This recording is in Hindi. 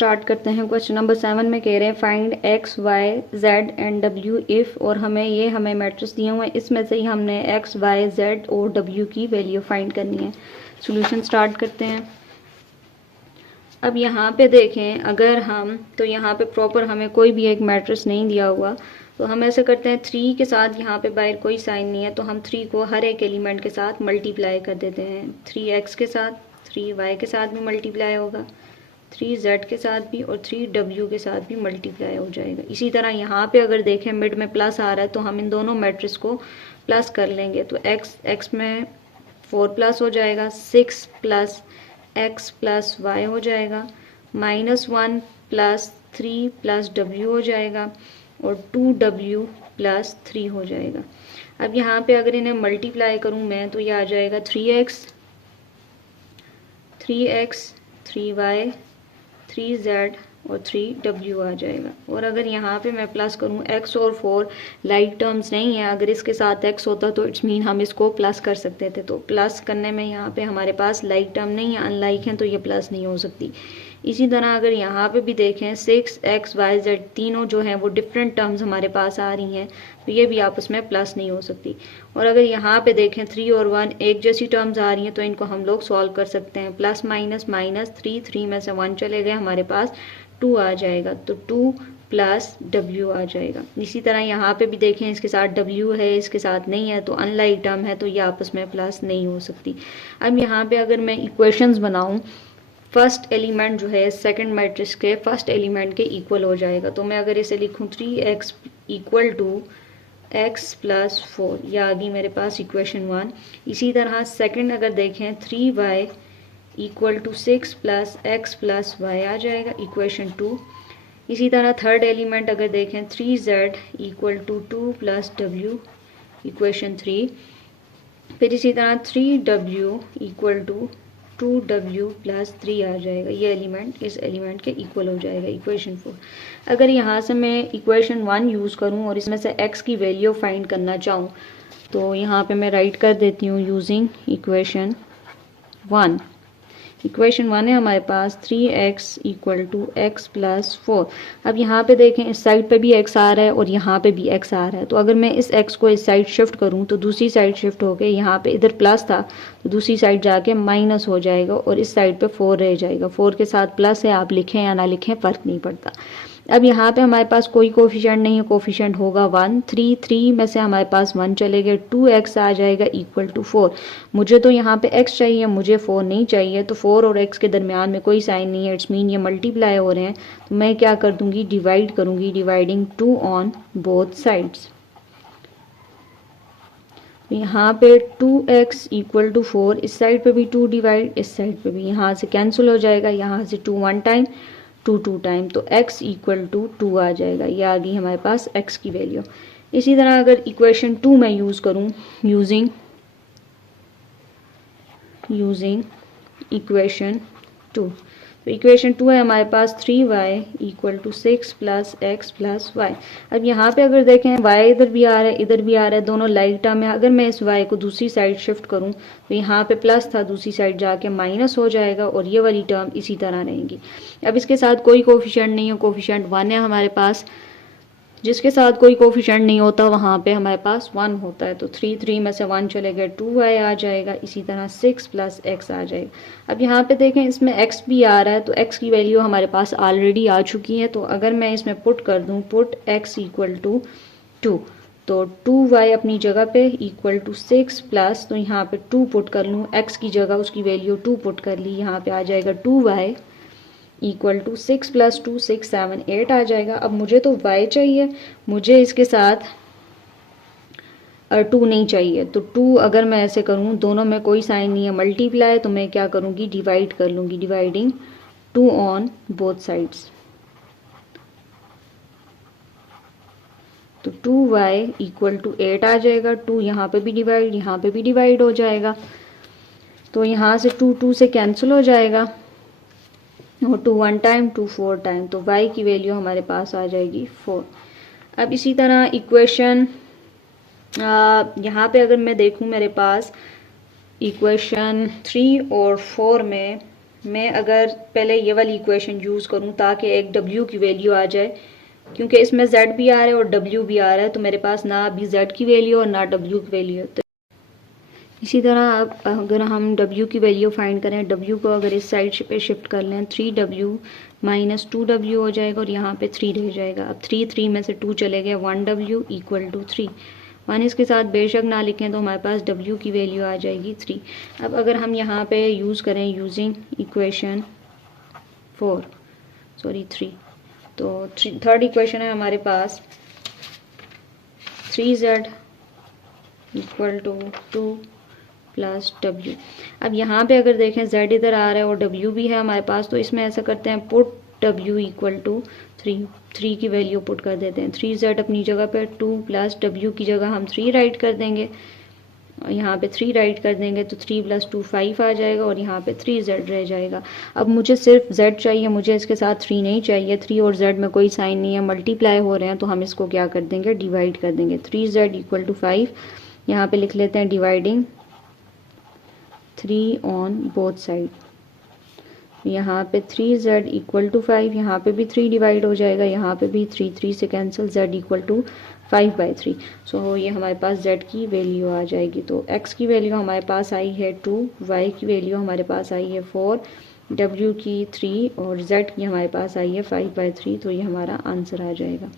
स्टार्ट करते हैं। क्वेश्चन नंबर 7 में कह रहे हैं find x, y, z and w if, और हमें मैट्रिक्स दिए हुए हैं, इसमें से ही हमने x, y, z और w की वैल्यू फाइंड करनी है। सॉल्यूशन स्टार्ट करते हैं। अब यहाँ पे देखें, अगर हम तो यहाँ पे प्रॉपर हमें कोई भी एक मैट्रिक्स नहीं दिया हुआ, तो हम ऐसे करते हैं 3 के साथ, यहाँ पे बाहर कोई साइन नहीं है तो हम 3 को हर एक एलिमेंट के साथ मल्टीप्लाई कर देते हैं। 3x के साथ, 3y के साथ भी मल्टीप्लाई होगा, 3z के साथ भी और 3w के साथ भी मल्टीप्लाई हो जाएगा। इसी तरह यहाँ पे अगर देखें मिड में प्लस आ रहा है तो हम इन दोनों मैट्रिक्स को प्लस कर लेंगे, तो x में 4 प्लस हो जाएगा, 6 प्लस x प्लस y हो जाएगा, -1 प्लस 3 प्लस w हो जाएगा और 2w प्लस 3 हो जाएगा। अब यहाँ पे अगर इन्हें मल्टीप्लाई करूँ मैं तो ये आ जाएगा 3x, 3y, 3z और 3w आ जाएगा। और अगर यहाँ पे मैं प्लस करूँ, x और 4 लाइक टर्म्स नहीं है, अगर इसके साथ x होता तो इट्स मीन हम इसको प्लस कर सकते थे, तो प्लस करने में यहाँ पे हमारे पास लाइक टर्म नहीं है, अनलाइक है, तो ये प्लस नहीं हो सकती। इसी तरह अगर यहाँ पे भी देखें 6x, y, z तीनों जो हैं वो डिफरेंट टर्म्स हमारे पास आ रही हैं, तो ये भी आपस में प्लस नहीं हो सकती। और अगर यहाँ पे देखें 3 और 1 एक जैसी टर्म्स आ रही हैं तो इनको हम लोग सॉल्व कर सकते हैं। प्लस माइनस माइनस 3 में से 1 चले गए, हमारे पास 2 आ जाएगा, तो 2 प्लस w आ जाएगा। इसी तरह यहाँ पे भी देखें, इसके साथ w है, इसके साथ नहीं है, तो अनलाइक टर्म है, तो ये आपस में प्लस नहीं हो सकती। अब यहाँ पे अगर मैं इक्वेशंस बनाऊँ, फर्स्ट एलिमेंट जो है सेकंड मैट्रिक्स के फर्स्ट एलिमेंट के इक्वल हो जाएगा, तो मैं अगर इसे लिखूँ 3x equal to x plus 4, यह आ गई मेरे पास इक्वेशन 1। इसी तरह सेकंड अगर देखें 3y equal to 6 plus x plus y आ जाएगा, इक्वेशन 2। इसी तरह थर्ड एलिमेंट अगर देखें 3z equal to 2 plus w, equation 3। फिर इसी तरह 3w equal to 2w plus 3 आ जाएगा, ये एलिमेंट इस एलिमेंट के इक्वल हो जाएगा, इक्वेशन 4। अगर यहाँ से मैं इक्वेशन 1 यूज़ करूँ और इसमें से x की वैल्यू फाइंड करना चाहूँ, तो यहाँ पे मैं राइट कर देती हूँ यूजिंग इक्वेशन 1। इक्वेशन 1 है हमारे पास 3x equal to x plus 4। अब यहाँ पे देखें, इस साइड पे भी x आ रहा है और यहाँ पे भी x आ रहा है, तो अगर मैं इस x को इस साइड शिफ्ट करूँ तो दूसरी साइड शिफ्ट होके यहाँ पे इधर प्लस था तो दूसरी साइड जाके माइनस हो जाएगा और इस साइड पे 4 रह जाएगा। 4 के साथ प्लस है, आप लिखें या ना लिखें फ़र्क नहीं पड़ता। अब यहाँ पे हमारे पास कोई कोफिशिएंट नहीं है, कोफिशिएंट होगा 1। 3 में से हमारे पास 1 चले गए, 2x आ जाएगा इक्वल टू 4। मुझे तो यहाँ पे x चाहिए, मुझे 4 नहीं चाहिए, तो 4 और x के दरमियान में कोई साइन नहीं है, इट्स मीन ये मल्टीप्लाई हो रहे हैं, तो मैं क्या कर दूंगी, डिवाइड करूंगी, डिवाइडिंग 2 ऑन बोथ साइड्स। तो यहाँ पे 2x इक्वल टू 4, इस साइड पे भी 2 डिवाइड, इस साइड पे भी, यहाँ से कैंसिल हो जाएगा, यहाँ से 2 1 टाइम, 2 टाइम, तो x इक्वल टू 2 आ जाएगा। ये आ गई हमारे पास x की वैल्यू। इसी तरह अगर इक्वेशन 2 मैं यूज़ करूँ यूजिंग इक्वेशन 2, तो इक्वेशन 2 है हमारे पास 3y equal to 6 plus x plus y। अब यहाँ पे अगर देखें y इधर भी आ रहा है, इधर भी आ रहा है, दोनों लाइक टर्म है। अगर मैं इस y को दूसरी साइड शिफ्ट करूँ तो यहाँ पे प्लस था, दूसरी साइड जाके माइनस हो जाएगा और ये वाली टर्म इसी तरह रहेंगी। अब इसके साथ कोई कोफिशिएंट नहीं है, कोफिशिएंट 1 है हमारे पास, जिसके साथ कोई कोफिशिएंट नहीं होता वहाँ पे हमारे पास 1 होता है, तो 3 में से 1 चले गए, 2y आ जाएगा, इसी तरह 6 प्लस x आ जाएगा। अब यहाँ पे देखें इसमें x भी आ रहा है, तो x की वैल्यू हमारे पास ऑलरेडी आ चुकी है, तो अगर मैं इसमें पुट कर दूँ, पुट x इक्वल टू 2, तो 2y अपनी जगह पे इक्वल टू 6 प्लस, तो यहाँ पे 2 पुट कर लूँ, x की जगह उसकी वैल्यू 2 पुट कर ली, यहाँ पे आ जाएगा 2y इक्वल टू 6 प्लस 2, 6 7 8 आ जाएगा। अब मुझे तो y चाहिए, मुझे इसके साथ 2 नहीं चाहिए, तो 2 अगर मैं ऐसे करूँ, दोनों में कोई साइन नहीं है, मल्टीप्लाई, तो मैं क्या करूँगी, डिवाइड कर लूँगी, डिवाइडिंग 2 ऑन बोथ साइड्स। तो 2y इक्वल टू 8 आ जाएगा, 2 यहाँ पे भी डिवाइड, यहाँ पे भी डिवाइड हो जाएगा, तो यहाँ से 2 से कैंसिल हो जाएगा और 2 1 टाइम, 2 4 टाइम, तो y की वैल्यू हमारे पास आ जाएगी 4। अब इसी तरह इक्वेशन यहाँ पे अगर मैं देखूँ, मेरे पास इक्वेशन 3 और 4 में मैं अगर पहले ये वाली इक्वेशन यूज़ करूँ ताकि एक w की वैल्यू आ जाए, क्योंकि इसमें z भी आ रहा है और w भी आ रहा है, तो मेरे पास ना अभी z की वैल्यू और ना w की वैल्यू है। तो इसी तरह अब अगर हम w की वैल्यू फाइंड करें, w को अगर इस साइड पे शिफ्ट कर लें, 3w माइनस 2w हो जाएगा और यहाँ पे 3 रह जाएगा। अब 3 में से 2 चले गए, 1w इक्वल टू 3। 1 इसके साथ बेशक ना लिखें तो हमारे पास w की वैल्यू आ जाएगी 3। अब अगर हम यहाँ पे यूज़ करें यूजिंग इक्वेशन 3, तो थर्ड इक्वेशन है हमारे पास 3z equal to 2 plus w। अब यहाँ पे अगर देखें z इधर आ रहा है और w भी है हमारे पास, तो इसमें ऐसा करते हैं पुट w इक्वल टू 3 की वैल्यू पुट कर देते हैं। 3z अपनी जगह पे, 2 प्लस w की जगह हम 3 राइट कर देंगे, और यहाँ पे 3 राइट कर देंगे तो 3 + 2 5 आ जाएगा और यहाँ पे 3z रह जाएगा। अब मुझे सिर्फ z चाहिए, मुझे इसके साथ 3 नहीं चाहिए। 3 और z में कोई साइन नहीं है, मल्टीप्लाई हो रहे हैं, तो हम इसको क्या कर देंगे, डिवाइड कर देंगे। 3z इक्वल टू 5, यहाँ पे लिख लेते हैं डिवाइडिंग 3 ऑन बोथ साइड। यहाँ पे 3z इक्वल टू 5, यहाँ पे भी 3 डिवाइड हो जाएगा, यहाँ पे भी 3 से कैंसिल, z इक्वल टू 5/3। सो ये हमारे पास z की वैल्यू आ जाएगी। तो x की वैल्यू हमारे पास आई है 2, y की वैल्यू हमारे पास आई है 4, w की 3 और z की हमारे पास आई है 5/3। तो ये हमारा आंसर आ जाएगा।